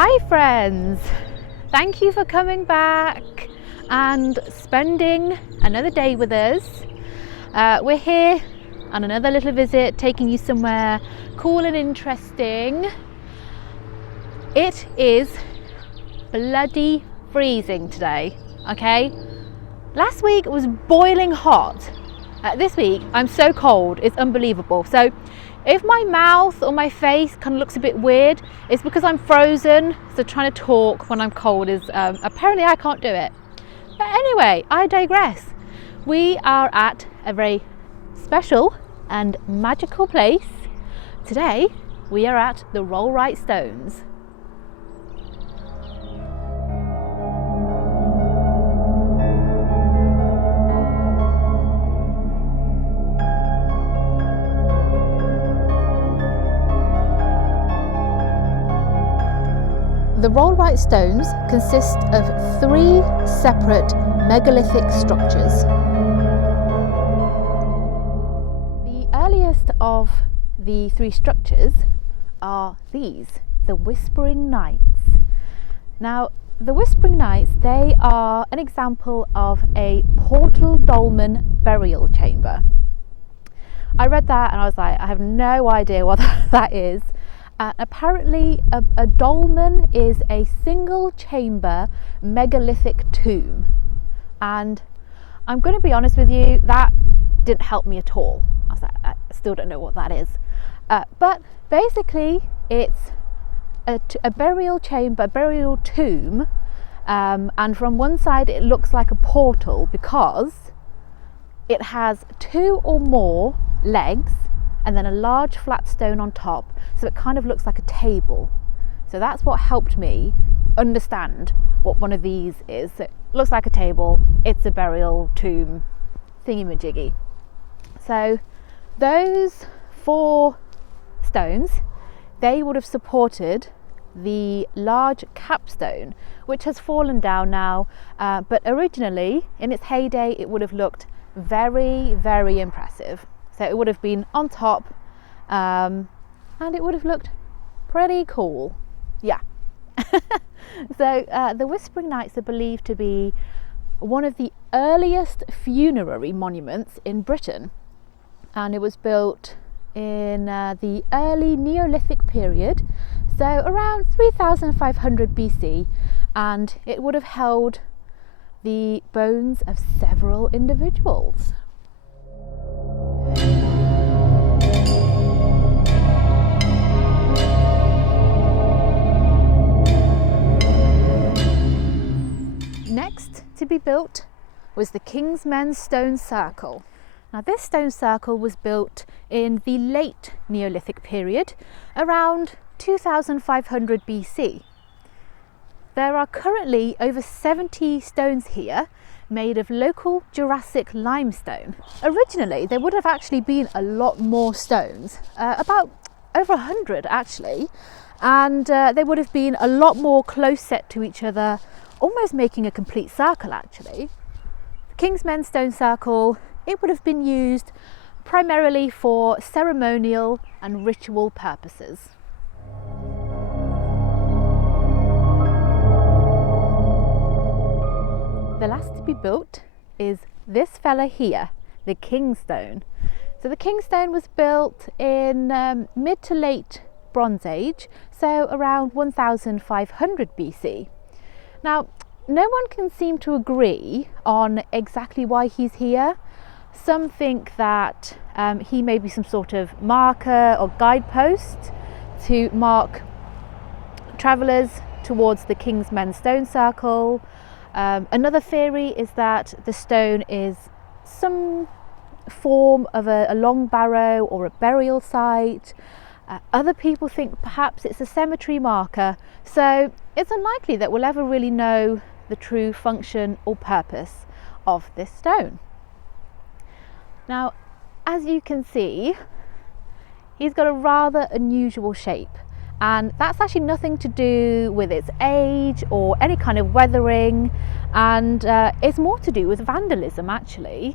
Hi friends, thank you for coming back and spending another day with us. We're here on another little visit, taking you somewhere cool and interesting. It is bloody freezing today, okay? Last week was boiling hot. This week I'm so cold, it's unbelievable. So if my mouth or my face kind of looks a bit weird, it's because I'm frozen. So trying to talk when I'm cold is apparently I can't do it. But anyway, I digress. We are at a very special and magical place. Today we are at the Rollright Stones. The Rollright Stones consist of 3 separate megalithic structures. The earliest of the 3 structures are these, the Whispering Knights. Now, the Whispering Knights, they are an example of a portal dolmen burial chamber. I read that and I was like, I have no idea what that is. Apparently a dolmen is a single chamber megalithic tomb, and I'm going to be honest with you, that didn't help me at all. I was like, I still don't know what that is, but basically it's a burial chamber, a burial tomb, and from one side it looks like a portal because it has 2 or more legs and then a large flat stone on top, so it kind of looks like a table. So that's what helped me understand what one of these is. So it looks like a table, it's a burial tomb thingy-majiggy. So those 4 stones, they would have supported the large capstone, which has fallen down now, but originally in its heyday it would have looked very, very impressive. So it would have been on top, and it would have looked pretty cool. Yeah. So the Whispering Knights are believed to be one of the earliest funerary monuments in Britain, and it was built in the early Neolithic period, so around 3500 BC, and it would have held the bones of several individuals. Next to be built was the King's Men Stone Circle. Now this stone circle was built in the late Neolithic period, around 2500 BC. There are currently over 70 stones here made of local Jurassic limestone. Originally there would have actually been a lot more stones, about over 100 actually, and they would have been a lot more close set to each other, almost making a complete circle actually. The King's Men Stone Circle, it would have been used primarily for ceremonial and ritual purposes. The last to be built is this fella here, the King's Stone. So the King's Stone was built in mid to late Bronze Age, so around 1500 BC. Now, no one can seem to agree on exactly why he's here. Some think that he may be some sort of marker or guidepost to mark travellers towards the King's Men Stone Circle. Another theory is that the stone is some form of a long barrow or a burial site. Other people think perhaps it's a cemetery marker, so it's unlikely that we'll ever really know the true function or purpose of this stone. Now, as you can see, he's got a rather unusual shape, and that's actually nothing to do with its age or any kind of weathering, and it's more to do with vandalism actually.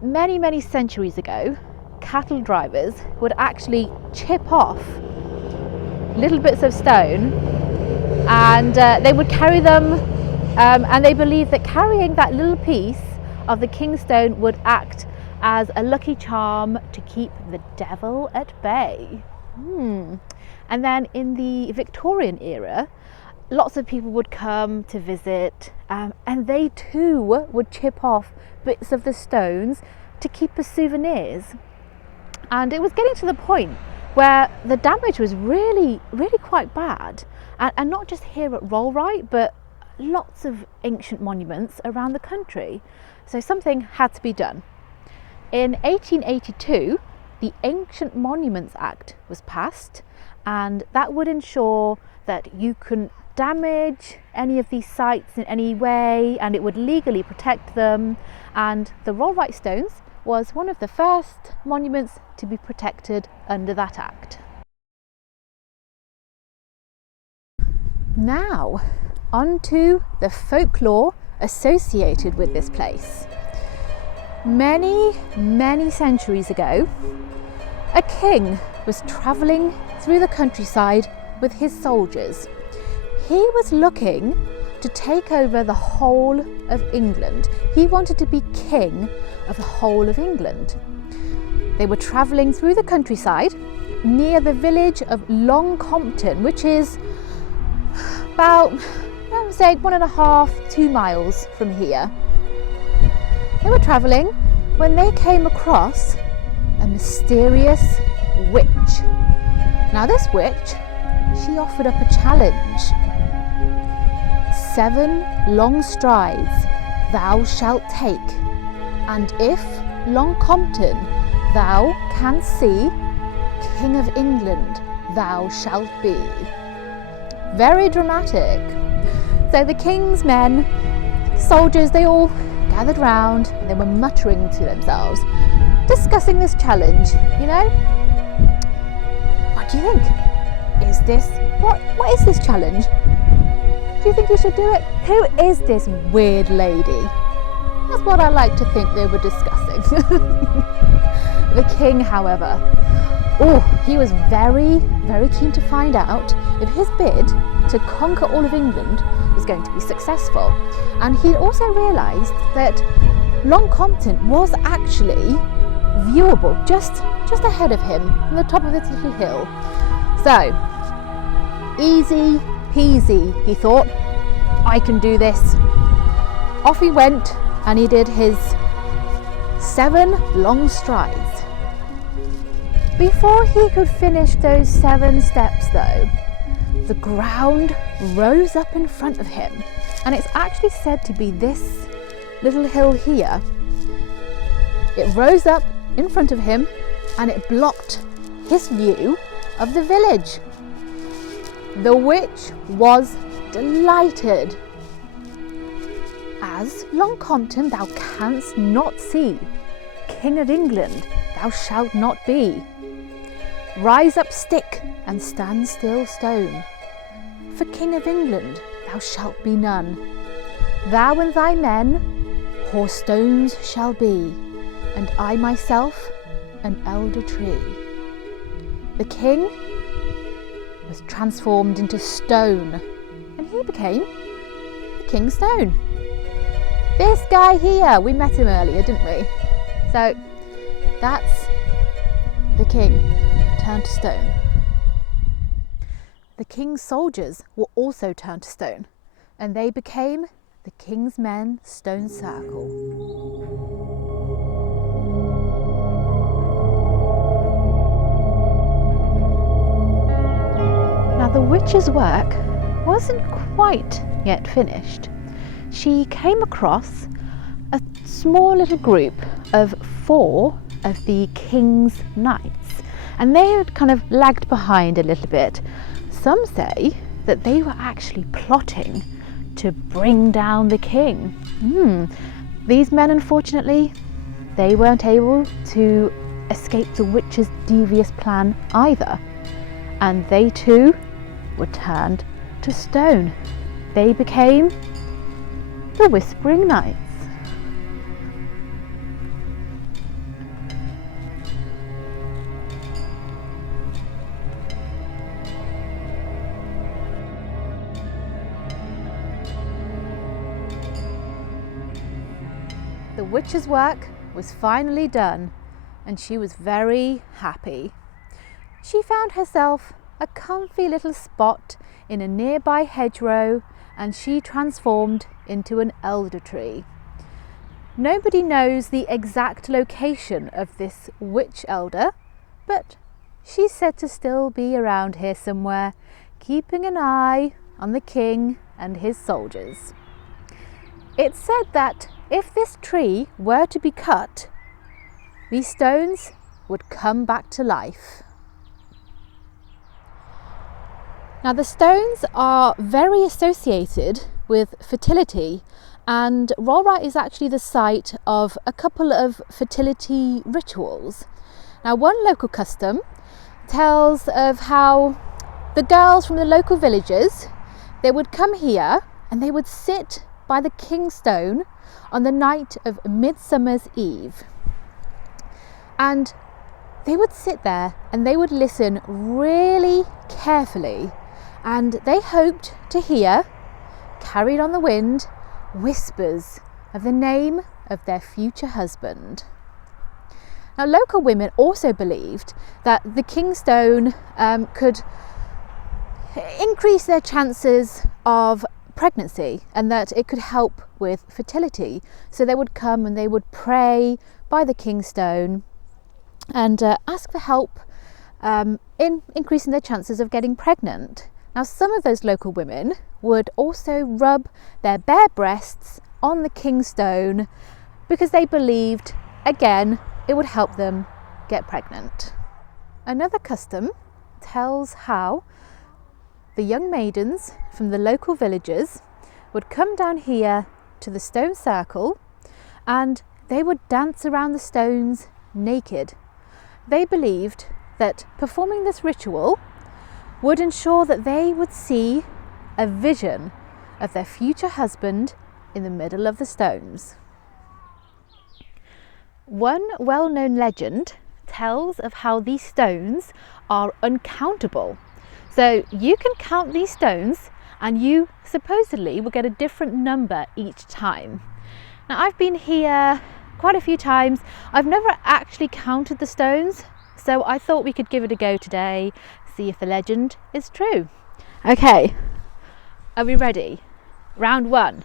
Many centuries ago, cattle drivers would actually chip off little bits of stone and they would carry them, and they believed that carrying that little piece of the king's stone would act as a lucky charm to keep the devil at bay. And then in the Victorian era, lots of people would come to visit, and they too would chip off bits of the stones to keep as souvenirs. And it was getting to the point where the damage was really quite bad, and not just here at Rollright, but lots of ancient monuments around the country. So something had to be done. In 1882, the Ancient Monuments Act was passed, and that would ensure that you couldn't damage any of these sites in any way, and it would legally protect them. And the Rollright Stones was one of the first monuments to be protected under that act. Now, on to the folklore associated with this place. Many centuries ago, a king was travelling through the countryside with his soldiers. He was looking to take over the whole of England. He wanted to be king of the whole of England. They were travelling through the countryside near the village of Longcompton, which is about, I would say, 1.5 to 2 miles from here. They were travelling when they came across a mysterious witch. Now this witch, she offered up a challenge. 7 long strides thou shalt take, and if Longcompton thou canst see, King of England thou shalt be. Very dramatic. So the king's men, soldiers, they all gathered round and they were muttering to themselves, discussing this challenge. What do you think? Is this, what is this challenge? Do you think you should do it? Who is this weird lady? That's what I like to think they were discussing. The king, however, he was very keen to find out if his bid to conquer all of England was going to be successful. And he also realised that Longcompton was actually viewable just ahead of him on the top of this little hill. So, easy peasy, he thought, I can do this. Off he went, and he did his 7 long strides. Before he could finish those 7 steps though, the ground rose up in front of him, and it's actually said to be this little hill here. It rose up in front of him and it blocked his view of the village. The witch was delighted. As Longcompton thou canst not see, King of England thou shalt not be. Rise up stick and stand still stone, for King of England thou shalt be none. Thou and thy men hoar stones shall be, and I myself an elder tree. The king was transformed into stone, and he became the King Stone. This guy here, we met him earlier, didn't we? So that's the king turned to stone. The king's soldiers were also turned to stone, and they became the King's Men Stone Circle. Now the witch's work wasn't quite yet finished. She came across a small little group of 4 of the king's knights, and they had kind of lagged behind a little bit. Some say that they were actually plotting to bring down the king. These men, unfortunately, they weren't able to escape the witch's devious plan either, and they too were turned to stone. They became the Whispering Knights. the witch's work was finally done, and she was very happy. She found herself a comfy little spot in a nearby hedgerow, and she transformed into an elder tree. Nobody knows the exact location of this witch elder, but she's said to still be around here somewhere, keeping an eye on the king and his soldiers. It's said that if this tree were to be cut, these stones would come back to life. Now, the stones are very associated with fertility, and Rollright is actually the site of a couple of fertility rituals. Now, one local custom tells of how the girls from the local villages, they would come here and they would sit by the King's Stone on the night of Midsummer's Eve. And they would sit there and they would listen really carefully, and they hoped to hear, carried on the wind, whispers of the name of their future husband. Now, local women also believed that the King's Stone could increase their chances of pregnancy, and that it could help with fertility. So they would come and they would pray by the King's Stone and ask for help in increasing their chances of getting pregnant. Now, some of those local women would also rub their bare breasts on the King's Stone because they believed, again, it would help them get pregnant. Another custom tells how the young maidens from the local villages would come down here to the stone circle and they would dance around the stones naked. They believed that performing this ritual would ensure that they would see a vision of their future husband in the middle of the stones. One well-known legend tells of how these stones are uncountable. So you can count these stones and you supposedly will get a different number each time. Now, I've been here quite a few times. I've never actually counted the stones, so I thought we could give it a go today, see if the legend is true. Okay, are we ready? Round one.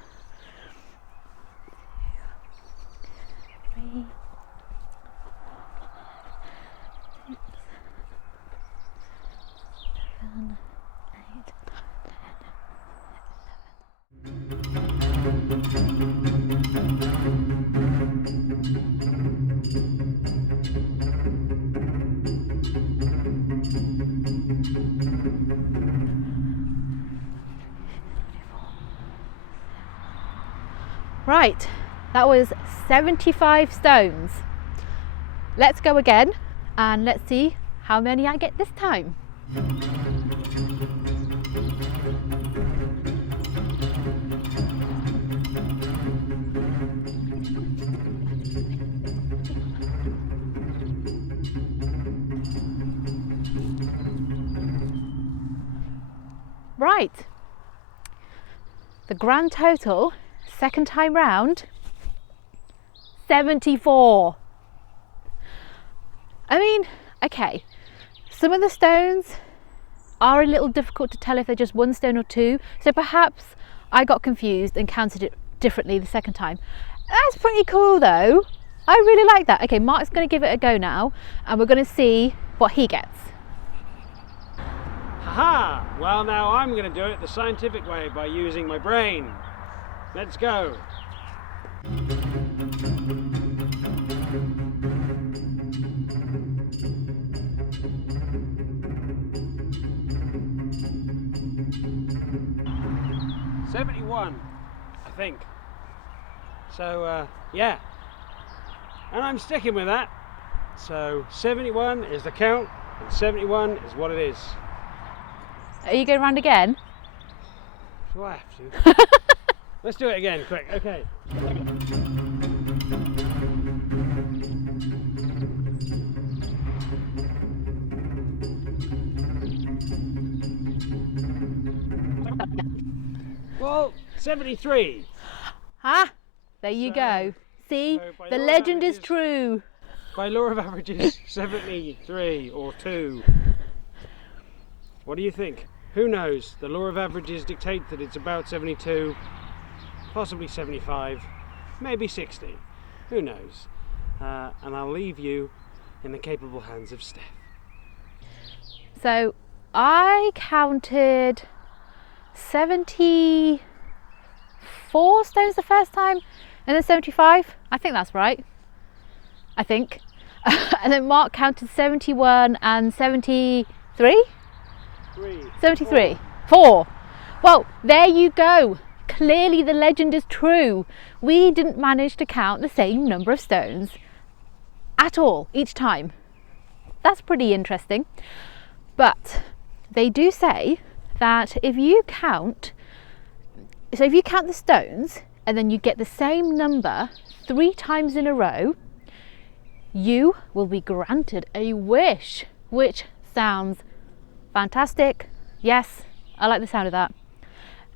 3, 6, 7, 8, 9, 10, 11. Right, that was 75 stones. Let's go again and let's see how many I get this time. Right, the grand total, second time round, 74. I mean, okay, some of the stones are a little difficult to tell if they're just one stone or two, so perhaps I got confused and counted it differently the second time. That's pretty cool though. I really like that. Okay, Mark's going to give it a go now and we're going to see what he gets. Haha! Well, now I'm going to do it the scientific way by using my brain. Let's go. $71, I think. So, yeah. And I'm sticking with that. So, 71 is the count, and 71 is what it is. Are you going round again? Do I have to? Let's do it again, quick. Okay. Well, 73. Ah, there you go. See, So by the law of legend is averages- true. By law of averages, 73 or 2. What do you think? Who knows? The law of averages dictate that it's about 72, possibly 75, maybe 60. Who knows? And I'll leave you in the capable hands of Steph. So I counted 74 stones the first time, and then 75. I think that's right. I think. And then Mark counted 71 and 73? 73. 4. Well, there you go. Clearly the legend is true. We didn't manage to count the same number of stones at all each time. That's pretty interesting. But they do say that if you count the stones and then you get the same number 3 times in a row, you will be granted a wish, which sounds fantastic. Yes, I like the sound of that.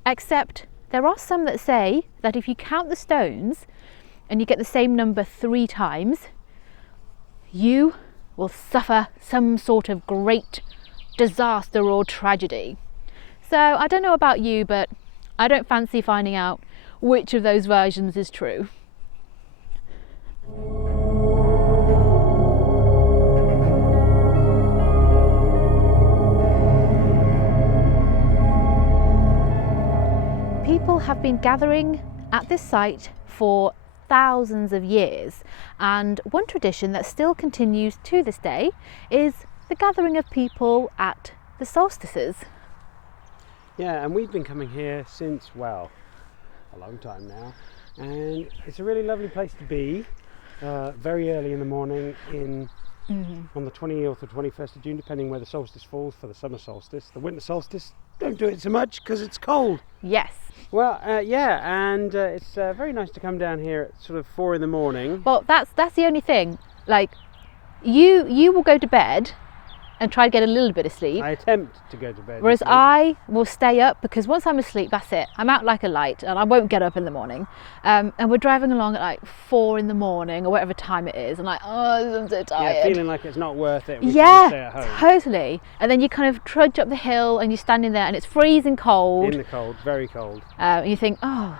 Except there are some that say that if you count the stones and you get the same number 3 times, you will suffer some sort of great disaster or tragedy. So I don't know about you, but I don't fancy finding out which of those versions is true. People have been gathering at this site for thousands of years, and one tradition that still continues to this day is the gathering of people at the solstices. Yeah, and we've been coming here since, well, a long time now, and it's a really lovely place to be. Very early in the morning on the 20th or 21st of June, depending where the solstice falls for the summer solstice. The winter solstice, don't do it so much because it's cold. Yes. Well, yeah, and it's very nice to come down here at sort of 4 in the morning. Well, that's the only thing. Like, you will go to bed and try to get a little bit of sleep. I attempt to go to bed. Whereas I will stay up, because once I'm asleep, that's it. I'm out like a light and I won't get up in the morning. And we're driving along at like 4 in the morning or whatever time it is. And like, oh, I'm so tired. Yeah, feeling like it's not worth it. We should just stay at home. Totally. And then you kind of trudge up the hill and you're standing there and it's freezing cold. In the cold, very cold. And you think, oh,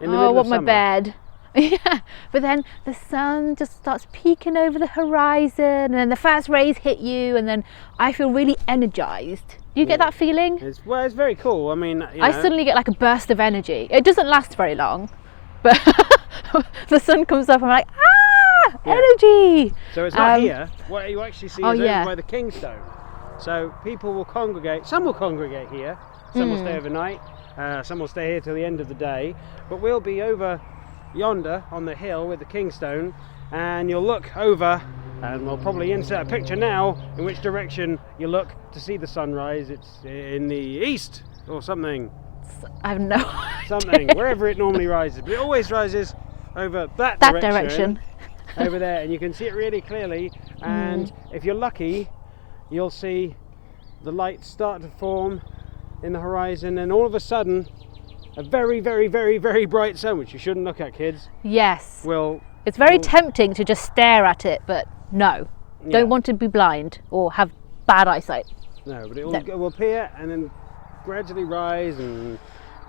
In the I middle want of my summer. bed. Yeah, but then the sun just starts peeking over the horizon and then the first rays hit you and then I feel really energized. Do you get that feeling? It's very cool. I mean, I suddenly get like a burst of energy. It doesn't last very long, but the sun comes up and I'm like, energy! So it's not here. What you actually see is yeah. over by the Kingstone. So people will congregate. Some will congregate here. Some will stay overnight. Some will stay here till the end of the day. But we'll be over yonder on the hill with the Kingstone, and you'll look over, and we'll probably insert a picture now in which direction you look to see the sunrise. It's in the east or something. I have no Something, wherever it normally rises. But it always rises over that direction. Over there, and you can see it really clearly. And if you're lucky, you'll see the lights start to form in the horizon, and all of a sudden, a very, very, very, very bright sun, which you shouldn't look at, kids. Yes. Will. It's very tempting to just stare at it, but no. Yeah. Don't want to be blind or have bad eyesight. No, but it will appear and then gradually rise, and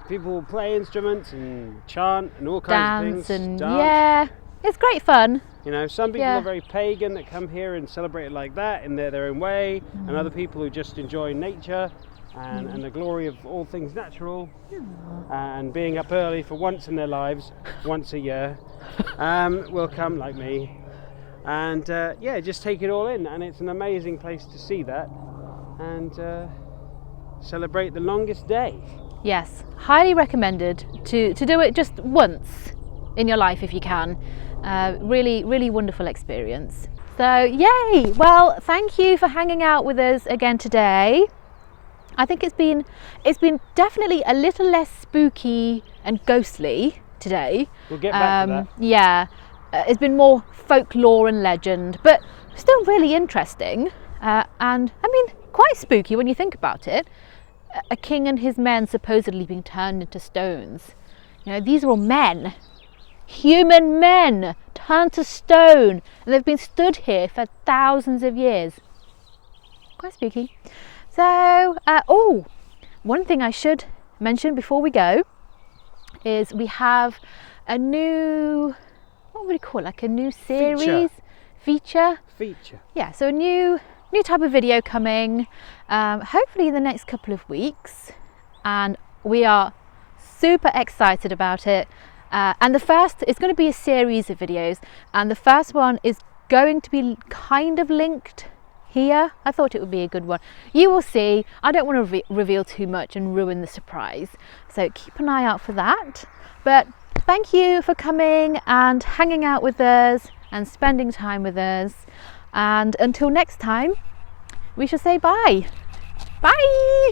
people will play instruments and chant and all kinds of things. And dance. yeah, it's great fun. You know, some people are very pagan that come here and celebrate it like that in their own way, and other people who just enjoy nature and the glory of all things natural, and being up early for once in their lives, once a year, will come like me, and just take it all in. And it's an amazing place to see that and celebrate the longest day. Yes, highly recommended to do it just once in your life if you can. Really, really wonderful experience. So yay! Well, thank you for hanging out with us again today. I think it's been definitely a little less spooky and ghostly today. We'll get back to that. Yeah, it's been more folklore and legend, but still really interesting. And I mean, quite spooky when you think about it. A king and his men supposedly being turned into stones. You know, these are all men, human men turned to stone, and they've been stood here for thousands of years. Quite spooky. So, oh, one thing I should mention before we go is we have a new, what would we call it, like a new series? Feature. Yeah, so a new type of video coming, hopefully in the next couple of weeks, and we are super excited about it. And the first is going to be a series of videos, and the first one is going to be kind of linked here. I thought it would be a good one. You will see. I don't want to reveal too much and ruin the surprise, so keep an eye out for that. But thank you for coming and hanging out with us and spending time with us, and until next time we shall say bye. Bye.